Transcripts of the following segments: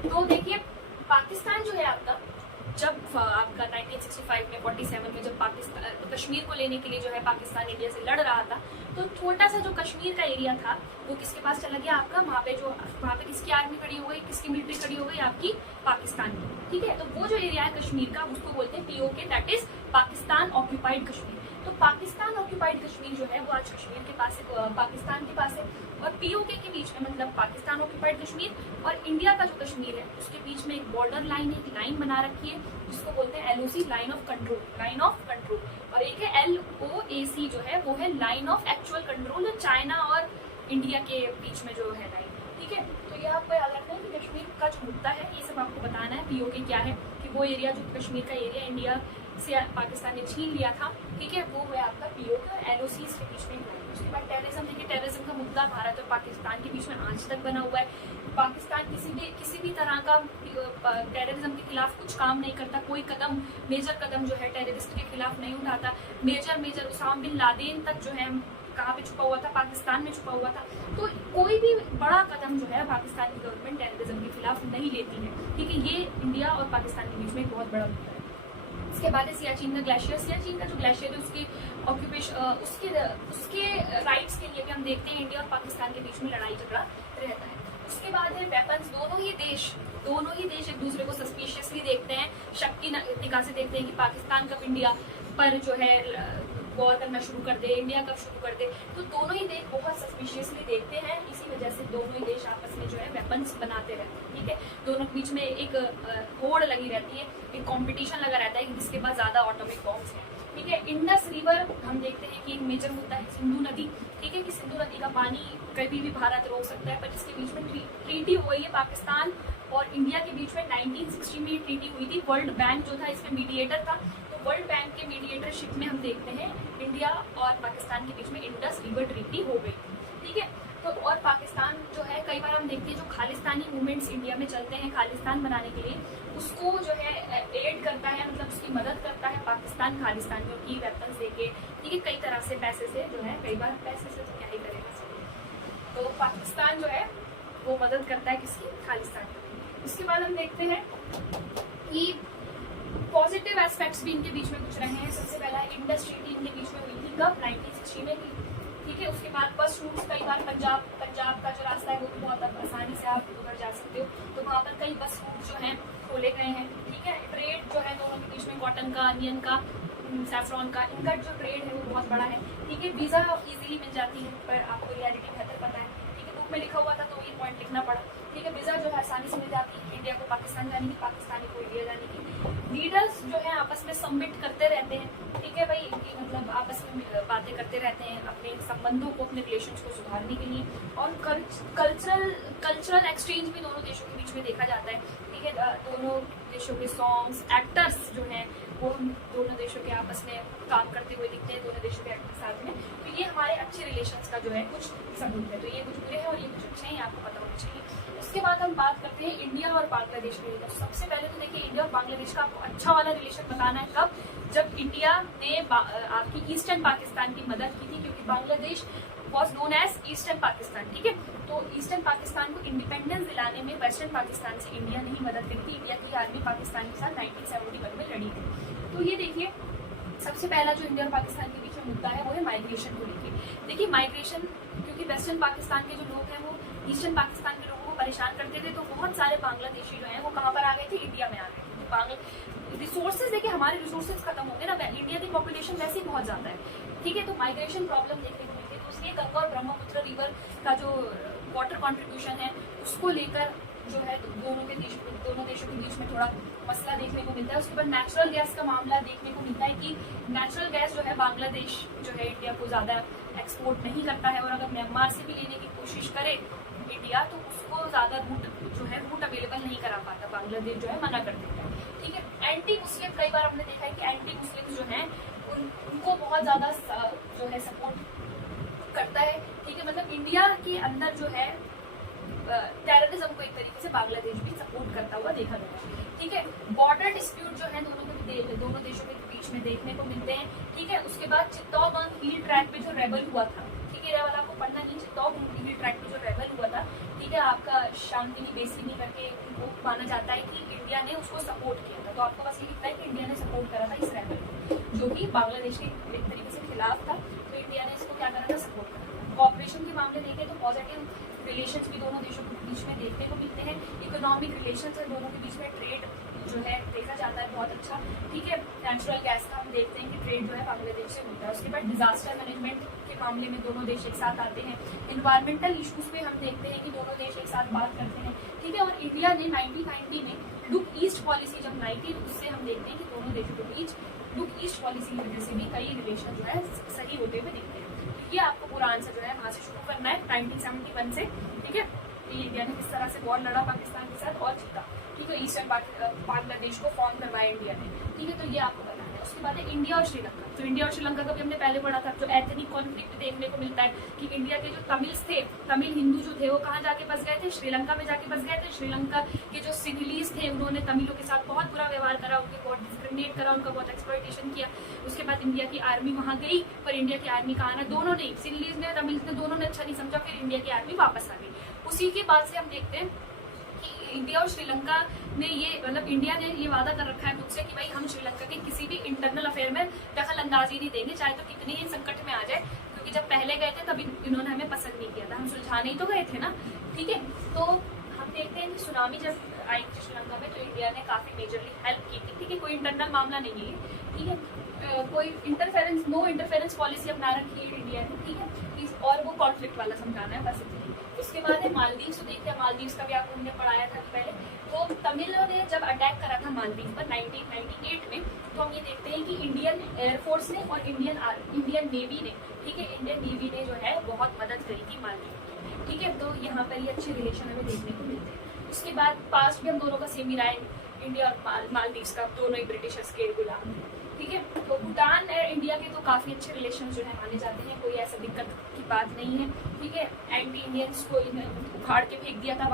तो देखिए पाकिस्तान जो है आपका, जब आपका 1965 में 47 में जब पाकिस्तान कश्मीर को लेने के लिए जो है पाकिस्तान इंडिया से लड़ रहा था, तो छोटा सा जो कश्मीर का एरिया था वो किसके पास चला गया आपका, वहाँ पे किसकी आर्मी खड़ी हो गई, किसकी मिलिट्री खड़ी हो गई, आपकी पाकिस्तान की। ठीक है, तो वो जो एरिया है कश्मीर का उसको बोलते हैं PoK, that is Pakistan occupied Kashmir. तो पाकिस्तान ऑक्यूपाइड कश्मीर जो है वो आज कश्मीर के पास है, पाकिस्तान के पास है, और पीओके के बीच में मतलब पाकिस्तान ऑक्यूपाइड कश्मीर और इंडिया का जो कश्मीर है उसके बीच में एक बॉर्डर लाइन है, एक लाइन बना रखी है जिसको बोलते हैं LOC, line of control, line of control. और एक है LOAC जो है वो है line of actual control, China और इंडिया के बीच में जो है लाइन। ठीक है, तो ये आपको याद रखना है कि कश्मीर का जो मुद्दा है ये सब आपको बताना है। पीओके क्या है कि वो एरिया जो कश्मीर का एरिया इंडिया से पाकिस्तान ने छीन लिया था, ठीक है, वो है आपका पीओके और LOC के बीच में। उसके बाद टेररिज्म, देखिए टेररिज्म का मुद्दा भारत और पाकिस्तान के बीच में आज तक बना हुआ है। पाकिस्तान किसी भी तरह का टेररिज्म के खिलाफ कुछ काम नहीं करता, कोई कदम, मेजर कदम जो है टेररिस्ट के खिलाफ नहीं उठाता। मेजर उसामा बिन लादेन तक जो है कहाँ पे छुपा हुआ था, पाकिस्तान में छुपा हुआ था। तो कोई भी बड़ा कदम जो है पाकिस्तान की गवर्नमेंट टेररिज्म के खिलाफ नहीं लेती है। ठीक है, ये इंडिया और पाकिस्तान के बीच में एक बहुत बड़ा मुद्दा है। इसके बाद है सियाचिन का ग्लेशियर। सियाचिन का जो ग्लेशियर है उसके ऑक्यूपेशन, उसके राइट्स के लिए भी हम देखते हैं इंडिया और पाकिस्तान के बीच में लड़ाई झगड़ा रहता है। उसके बाद है वेपन्स। दोनों ही देश एक दूसरे को सस्पिशियसली देखते हैं, शक की निगाह से देखते हैं कि पाकिस्तान कब इंडिया पर जो है वॉर करना शुरू कर दे, इंडिया कब शुरू कर दे। तो दोनों ही देश बहुत सस्पिशियसली देखते हैं, इसी वजह से दोनों ही देश आपस में जो है वेपन्स बनाते रहते हैं। ठीक है, दोनों के बीच में एक होड़ लगी रहती है, एक कंपटीशन लगा रहता है कि किसके पास ज्यादा एटॉमिक बॉम्ब्स हैं। ठीक है, इंडस रिवर हम देखते हैं कि एक मेजर मुद्दा है, सिंधु नदी। ठीक है, कि सिंधु नदी का पानी कभी भी भारत रोक सकता है, पर इसके बीच में ट्रीटी हो गई है पाकिस्तान और इंडिया के बीच में 1960 में ट्रीटी हुई थी। वर्ल्ड बैंक जो था इसमें मीडिएटर था, तो वर्ल्ड बैंक के मीडिएटरशिप में हम देखते हैं इंडिया और पाकिस्तान के बीच में इंडस रिवर ट्रीटी हो गई। ठीक है, तो और पाकिस्तान जो है कई बार हम देखते हैं जो खालिस्तानी मूवमेंट्स इंडिया में चलते हैं खालिस्तान बनाने के लिए, उसको जो है एड करता है, मतलब उसकी मदद करता है पाकिस्तान खालिस्तान में की वेपन्स देके। ठीक है, कई तरह से पैसे से जो है, कई बार पैसे से तो क्या ही करेगा, तो पाकिस्तान जो है वो मदद करता है किसकी, खालिस्तान की। उसके बाद हम देखते हैं कि पॉजिटिव एस्पेक्ट्स भी इनके बीच में कुछ रहे हैं। सबसे पहला इंडस ट्रीटी इनके बीच में हुई थी कब, 1960 में हुई। ठीक है, उसके बाद बस रूट्स, कई बार पंजाब का जो रास्ता है वो भी बहुत आसानी से आप उधर जा सकते हो, तो वहाँ पर कई बस रूट जो हैं खोले गए हैं। ठीक है, ट्रेड जो है दोनों के बीच में कॉटन का, अनियन का, सैफ्रॉन का, इनका जो ट्रेड है वो बहुत बड़ा है। ठीक है, वीजा इजीली मिल जाती है, पर आपको रियलिटी बेहतर पता है। ठीक है, बुक में लिखा हुआ था तो ये पॉइंट लिखना पड़ा। ठीक है, वीजा जो है आसानी से मिल जाती है, इंडिया को पाकिस्तान जाने की, पाकिस्तानी को इंडिया जाने की। लीडर्स जो है आपस में सबमिट करते रहते हैं। ठीक है भाई, मतलब आपस में बातें करते रहते हैं अपने संबंधों को, अपने रिलेशंस को सुधारने के लिए। और कल्चरल एक्सचेंज भी दोनों देशों के बीच में देखा जाता है। ठीक है, दोनों देशों के सॉन्ग्स, एक्टर्स जो हैं वो दोनों देशों के आपस में काम करते हुए दिखते हैं, दोनों देशों के एक्टर साथ में। तो ये हमारे अच्छे रिलेशंस का जो है कुछ सबूत है। तो ये कुछ बुरे हैं और ये कुछ अच्छे हैं, आपको पता होना चाहिए। उसके बाद हम बात करते हैं इंडिया और बांग्लादेश के लिए। सबसे पहले तो देखिए इंडिया और बांग्लादेश का आपको अच्छा वाला रिलेशन बताना है कब, जब इंडिया ने आपकी ईस्टर्न पाकिस्तान की मदद की थी, क्योंकि Bangladesh was known as eastern Pakistan. ठीक है, तो ईस्टर्न पाकिस्तान को इंडिपेंडेंस दिलाने में वेस्टर्न पाकिस्तान से इंडिया ने ही मदद करी थी। इंडिया की आर्मी पाकिस्तान के साथ 1971 में लड़ी थी। तो ये देखिए सबसे पहला जो इंडिया और पाकिस्तान के बीच में मुद्दा है वो है माइग्रेशन को लेकर। देखिए माइग्रेशन, क्योंकि वेस्टर्न पाकिस्तान के जो लोग हैं वो ईस्टर्न पाकिस्तान के लोगों को परेशान करते थे, तो बहुत सारे बांग्लादेशी जो हैं वो कहाँ पर आ गए थे, इंडिया में आ गए थे। रिसोर्सेज देखिए, हमारे रिसोर्सेज खत्म हो गए ना, इंडिया की पॉपुलेशन वैसे ही बहुत ज्यादा है। ठीक है, तो माइग्रेशन प्रॉब्लम देखने को मिलती है। तो इसलिए गंगा और ब्रह्मपुत्र रिवर का जो वाटर कॉन्ट्रीब्यूशन है उसको लेकर जो है दोनों देशों के बीच में थोड़ा मसला देखने को मिलता है। उसके बाद नेचुरल गैस का मामला देखने को मिलता है कि नेचुरल गैस जो है बांग्लादेश जो है इंडिया को ज्यादा एक्सपोर्ट नहीं करता है, और अगर म्यांमार से भी लेने की कोशिश करे इंडिया तो उसको ज्यादा रूट अवेलेबल नहीं करा पाता, बांग्लादेश जो है मना कर देता है। ठीक है, एंटी मुस्लिम, कई बार हमने देखा है कि एंटी मुस्लिम जो है उनको बहुत ज्यादा जो है सपोर्ट करता है। ठीक है, मतलब इंडिया के अंदर जो है टेररिज्म को एक तरीके से बांग्लादेश भी सपोर्ट करता हुआ देखा गया। ठीक है, बॉर्डर डिस्प्यूट जो है दोनों देशों के बीच में देखने को मिलते हैं। ठीक है, उसके बाद चित्तौड़गढ़ हिल ट्रैक पे जो रेबल हुआ था, ठीक है, ये वाला आपको पढ़ना नहीं, चित्तौड़गढ़ हिल ट्रैक पे जो रेबल हुआ था, ठीक है, आपका शांति बेसिनी करके वो माना जाता है कि इंडिया ने उसको सपोर्ट किया था। तो आपको बस ये दिखता है कि इंडिया ने सपोर्ट करा था इस रेबल को, जो कि बांग्लादेश के एक तरीके से खिलाफ था। तो इंडिया ने इसको क्या करा था, सपोर्ट करा था। कोऑपरेशन के मामले देखें तो पॉजिटिव रिलेशंस भी दोनों देशों के बीच में देखने को मिलते हैं। इकोनॉमिक रिलेशंस है दोनों के बीच में, ट्रेड जो है देखा जाता है बहुत अच्छा, ठीक है। नेचुरल गैस का हम देखते हैं कि ट्रेड जो है बांग्लादेश से होता है। उसके बाद डिजास्टर मैनेजमेंट के मामले में दोनों देश एक साथ आते हैं। इन्वायरमेंटल इश्यूज पे हम देखते हैं कि दोनों देश एक साथ बात करते हैं, ठीक है। और इंडिया ने 1990 में लुक ईस्ट पॉलिसी जब लाई थी, उससे हम देखते हैं कि दोनों देशों के बीच लुक ईस्ट पॉलिसी की वजह से भी कई रिलेशन जो है सही होते हुए दिखते हैं। ये आपको पूरा आंसर जो है वहाँ से शुरू करना है 1971 से, ठीक है। इंडिया ने किस तरह से वॉर लड़ा पाकिस्तान के साथ और जीता, ठीक है। ईस्टर्न बांग्लादेश को फॉर्म करवाया इंडिया ने, ठीक है। तो ये आपको बताना है। उसके बाद है इंडिया और श्रीलंका। तो इंडिया और श्रीलंका का भी हमने पहले पढ़ा था, जो एथनिक कॉन्फ्लिक्ट देखने को मिलता है कि इंडिया के जो तमिल्स थे, तमिल हिंदू जो थे, वो कहाँ जाके बस गए थे, श्रीलंका में जाके बस गए थे। श्रीलंका के जो सिविलीज थे उन्होंने तमिलों के साथ बहुत बुरा व्यवहार करा, उनके बहुत डिस्क्रिमिनेट करा, उनका बहुत एक्सप्लॉयटेशन किया। उसके बाद इंडिया की आर्मी वहाँ गई, पर इंडिया की आर्मी का आना, दोनों ने, सिविलीज ने तमिल्स ने, दोनों ने अच्छा नहीं समझा। फिर इंडिया की आर्मी वापस आ गई। उसी के बाद से हम देखते हैं कि इंडिया और श्रीलंका ने ये, मतलब इंडिया ने ये वादा कर रखा है मुझसे कि भाई हम श्रीलंका के किसी भी इंटरनल अफेयर में दखल अंदाजी नहीं देंगे, चाहे तो कितने ही संकट में आ जाए। क्योंकि जब पहले गए थे तभी इन्होंने हमें पसंद नहीं किया था, हम सुलझाने ही तो गए थे ना, ठीक है। तो हम देखते हैं कि सुनामी जब आई थी श्रीलंका में, तो इंडिया ने काफी मेजरली हेल्प की थी, ठीक है। कोई इंटरनल मामला नहीं है, ठीक है। कोई इंटरफेरेंस, नो इंटरफेरेंस पॉलिसी अपना रखी है इंडिया ने, ठीक है। और वो कॉन्फ्लिक्ट वाला समझाना है, बस इतनी। उसके बाद है मालदीव। तो देखिए मालदीव का भी आपको हमने पढ़ाया था पहले। तो तमिलों ने जब अटैक करा था मालदीव पर 1998 में, तो हम ये देखते हैं कि इंडियन एयरफोर्स ने और इंडियन नेवी ने, ठीक है, इंडियन नेवी ने जो है बहुत मदद करी थी मालदीव की, ठीक है। तो यहाँ पर ये अच्छे रिलेशन हमें देखने को मिलते हैं। उसके बाद पास्ट भी हम दोनों का सेम ही रहा है, इंडिया और मालदीव का, दोनों ही ब्रिटिशर्स के गुलाम, ठीक है। तो भूटान और इंडिया के तो काफी अच्छे रिलेशन जो है माने जाते हैं, कोई ऐसा दिक्कत की बात नहीं है, ठीक है। एंटी इंडियंस को उखाड़ के फेंक दिया था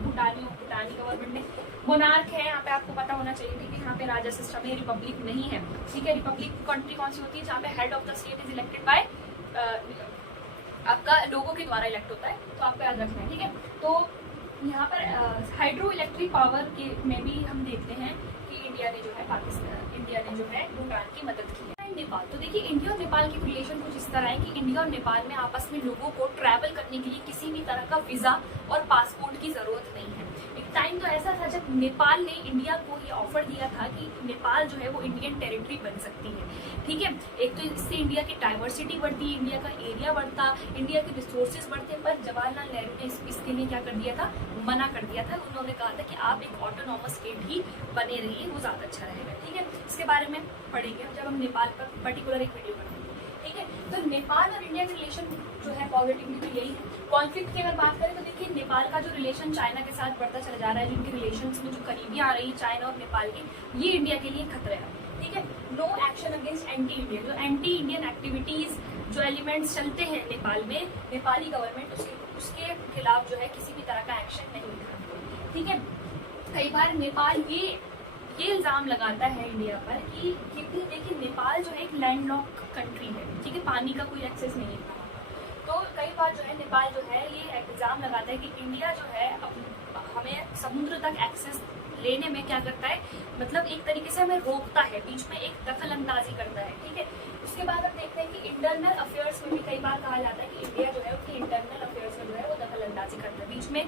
भूटानी गवर्नमेंट ने। मोनार्क है, यहाँ पे आपको पता होना चाहिए, ठीक है। यहाँ पे राजा सिस्टम है, रिपब्लिक नहीं है, ठीक है। रिपब्लिक कंट्री कौन सी होती है, जहाँ पे head of the state is elected by आपका लोगों के द्वारा इलेक्ट होता है, तो आपको याद रखना है, ठीक है। तो यहाँ पर हाइड्रो इलेक्ट्रिक पावर के में भी हम देखते हैं कि इंडिया ने जो है भूटान की मदद की है। नेपाल। तो देखिए इंडिया और नेपाल की रिलेशन कुछ इस तरह है कि इंडिया और नेपाल में आपस में लोगों को ट्रैवल करने के लिए किसी भी तरह का वीजा और पासपोर्ट की जरूरत नहीं है। एक टाइम तो ऐसा था जब नेपाल ने इंडिया को ये ऑफर दिया था कि नेपाल जो है वो इंडियन टेरिटरी बन सकती है, ठीक है। एक तो इससे इंडिया की डाइवर्सिटी बढ़ती, इंडिया का एरिया बढ़ता, इंडिया के रिसोर्सेज बढ़ते। पर जवाहरलाल नेहरू ने इसके लिए क्या कर दिया था, मना कर दिया था। उन्होंने कहा था कि आप एक ऑटोनॉमस स्टेट ही बने रहिए, वो ज्यादा अच्छा रहेगा, ठीक है। इसके बारे में पढ़ेंगे जब हम नेपाल पर पर्टिकुलर एक वीडियो करेंगे, ठीक है। तो नेपाल और इंडिया के रिलेशन जो है पॉजिटिवली तो यही है। कॉन्फ्लिक्ट की अगर बात करें तो देखिए नेपाल का जो रिलेशन चाइना के साथ बढ़ता चला जा रहा है, जिनके रिलेशंस में जो करीबी आ रही है चाइना और नेपाल की, ये इंडिया के लिए खतरा है, ठीक है। No action against anti Indian, जो एंटी इंडियन एक्टिविटीज जो एलिमेंट्स चलते हैं नेपाल में, नेपाली गवर्नमेंट उसके खिलाफ जो है किसी भी तरह का एक्शन नहीं उठाती, ठीक है। कई बार नेपाल ये इल्जाम लगाता है इंडिया पर कि देखिए नेपाल जो है एक लैंडलॉक कंट्री है, ठीक है, पानी का कोई एक्सेस नहीं है। तो कई बार जो है नेपाल जो है ये इल्जाम लगाता है कि इंडिया जो है हमें समुद्र तक एक्सेस लेने में क्या करता है, मतलब एक तरीके से हमें रोकता है, बीच में एक दखल अंदाजी करता है, ठीक है। उसके बाद हम देखते हैं कि इंटरनल अफेयर्स में भी कई बार कहा जाता है कि इंडिया जो है उसकी इंटरनल अफेयर्स में जो है वो दखल अंदाजी करता है। बीच में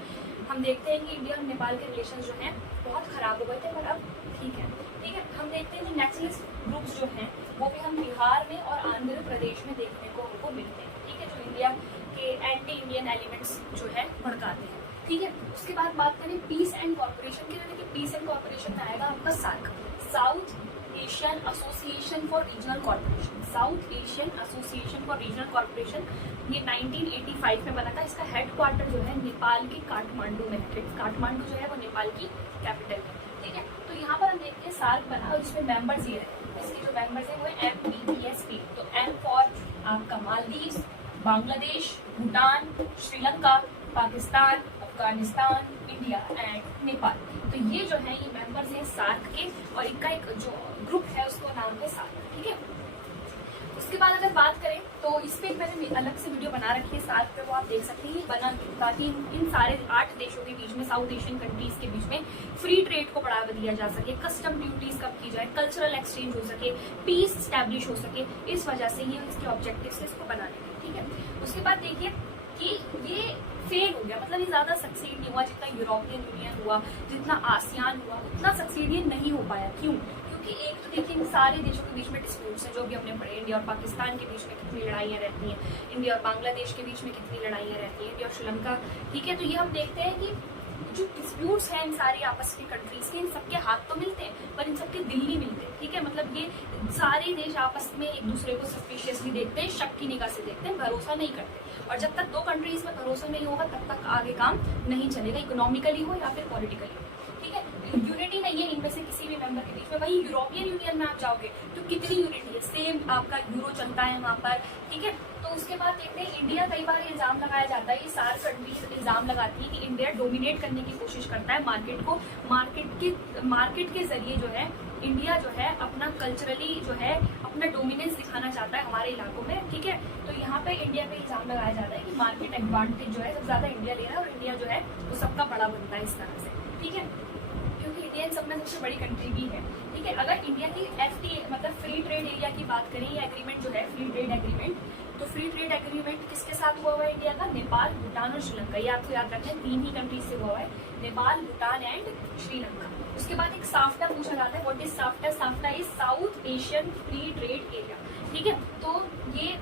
हम देखते हैं कि इंडिया और नेपाल के रिलेशन जो हैं बहुत खराब हो गए थे, पर अब ठीक है, ठीक है। हम देखते हैं कि नेशनलिस्ट ग्रुप्स जो हैं वो भी हम बिहार में और आंध्र प्रदेश में देखने को हमको मिलते हैं, ठीक है, जो इंडिया के एंटी इंडियन एलिमेंट्स जो है भड़काते हैं, ठीक है। उसके बाद बात करें पीस एंड कॉर्पोरेशन की, तो पीस एंड कॉर्पोरेशन में आएगा आपका SAARC, South Asian Association for Regional Corporation, South Asian Association for Regional Corporation. ये 1985 में बना था। इसका हेडक्वार्टर जो है नेपाल के काठमांडू में है। काठमांडू जो है वो नेपाल की कैपिटल है, ठीक है। तो यहाँ पर हम देखते हैं सार्क बना और इसमें मेंबर्स ये है, इसके जो मेंबर्स है वो है MBPSP। तो M फॉर आपका मालदीव, बांग्लादेश, भूटान, श्रीलंका, पाकिस्तान, अफगानिस्तान, इंडिया एंड नेपाल। तो ये जो है ये मेंबर्स हैं सार्क के, और इनका एक जो ग्रुप है उसको नाम है सार्क, ठीक है। उसके बाद अगर बात करें तो तो इस पे मैंने अलग से वीडियो बना रखी है, साथ पे वो आप देख सकते हैं ये बना, ताकि इन सारे 8 देशों के बीच में, साउथ एशियन कंट्रीज के बीच में फ्री ट्रेड को बढ़ावा दिया जा सके, कस्टम ड्यूटीज कम की जाए, कल्चरल एक्सचेंज हो सके, पीस स्टैब्लिश हो सके। इस वजह से ये इसके ऑब्जेक्टिव है इसको बनाने के, ठीक है। उसके बाद देखिए कि ये फेल हो गया, मतलब ये ज्यादा सक्सीड नहीं हुआ जितना यूरोपियन यूनियन हुआ, जितना आसियान हुआ, उतना सक्सीड ये नहीं हो पाया। क्यों? क्योंकि एक तो देखिए इन सारे देशों के बीच में डिस्प्यूट्स हैं, जो भी हमने पढ़े, इंडिया और पाकिस्तान के बीच में कितनी लड़ाइयाँ रहती हैं, इंडिया और बांग्लादेश के बीच में कितनी लड़ाइयाँ रहती हैं, इंडिया और श्रीलंका, ठीक है। तो ये हम देखते हैं कि जो डिस्प्यूट्स हैं इन सारी आपस की कंट्रीज के, इन सबके हाथ तो मिलते हैं पर इन सबके दिल नहीं मिलते, ठीक है। मतलब ये सारे देश आपस में एक दूसरे को सस्पिशियसली देखते हैं, शक की निगाह से देखते हैं, भरोसा नहीं करते। और जब तक 2 कंट्रीज में भरोसा नहीं होगा तब तक आगे काम नहीं चलेगा, इकोनॉमिकली हो या फिर पॉलिटिकली हो, ठीक है। यूनिटी नहीं है इनमें से किसी भी मेंबर के बीच में। वही यूरोपियन यूनियन में आप जाओगे तो कितनी यूनिटी है, सेम आपका यूरो चलता है वहाँ पर, ठीक है। तो उसके बाद देखते हैं इंडिया, कई बार इल्जाम लगाया जाता है, ये सारी कंट्रीज इल्जाम लगाती है कि इंडिया डोमिनेट करने की कोशिश करता है मार्केट को, मार्केट के जरिए जो है इंडिया जो है अपना कल्चरली जो है अपना डोमिनेंस दिखाना चाहता है हमारे इलाकों में, ठीक है। तो यहाँ पे इंडिया पे इल्जाम लगाया जाता है कि मार्केट एडवांटेज जो है सबसे ज्यादा इंडिया ले रहा है और इंडिया जो है वो सबका बड़ा बनता है इस तरह से, ठीक है। क्योंकि इंडिया इन सब में सबसे बड़ी कंट्री भी है, ठीक है। अगर इंडिया की FTA मतलब फ्री ट्रेड एरिया की बात करें, ये एग्रीमेंट जो है फ्री ट्रेड एग्रीमेंट, तो फ्री ट्रेड एग्रीमेंट किसके साथ हुआ है इंडिया का? नेपाल, भूटान और श्रीलंका। ये आपको याद रखना है, 3 ही कंट्रीज से हुआ है, नेपाल, भूटान एंड श्रीलंका। उसके बाद एक साफ्टा पूछा जाता है, what is SAFTA? SAFTA is south Asian free trade area, ठीक है। तो ये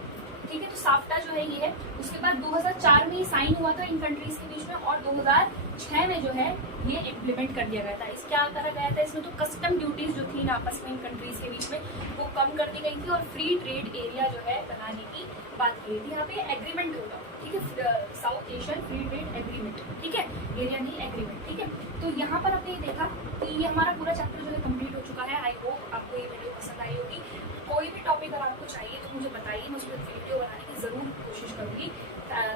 ठीक है, तो साफ्टा जो है ये है। उसके बाद 2004 में साइन हुआ था इन कंट्रीज के बीच में, और 2006 में जो है ये इम्प्लीमेंट कर दिया गया था। इस क्या करा गया था इसमें? तो कस्टम ड्यूटीज जो थी आपस में इन कंट्रीज के बीच में वो कम कर दी गई थी और फ्री ट्रेड एरिया जो है बनाने की बात की थी। यहाँ पे एग्रीमेंट होगा, ठीक है, south Asian free trade agreement, ठीक है, एरिया नहीं एग्रीमेंट, ठीक है। तो यहाँ पर आपने देखा कि ये हमारा पूरा चैप्टर जो है कंप्लीट हो चुका है। आई होप आपको ये वीडियो पसंद आई होगी। कोई भी टॉपिक अगर आपको चाहिए तो मुझे बताइए, मैं उस पर वीडियो बनाने की जरूर कोशिश करूंगी।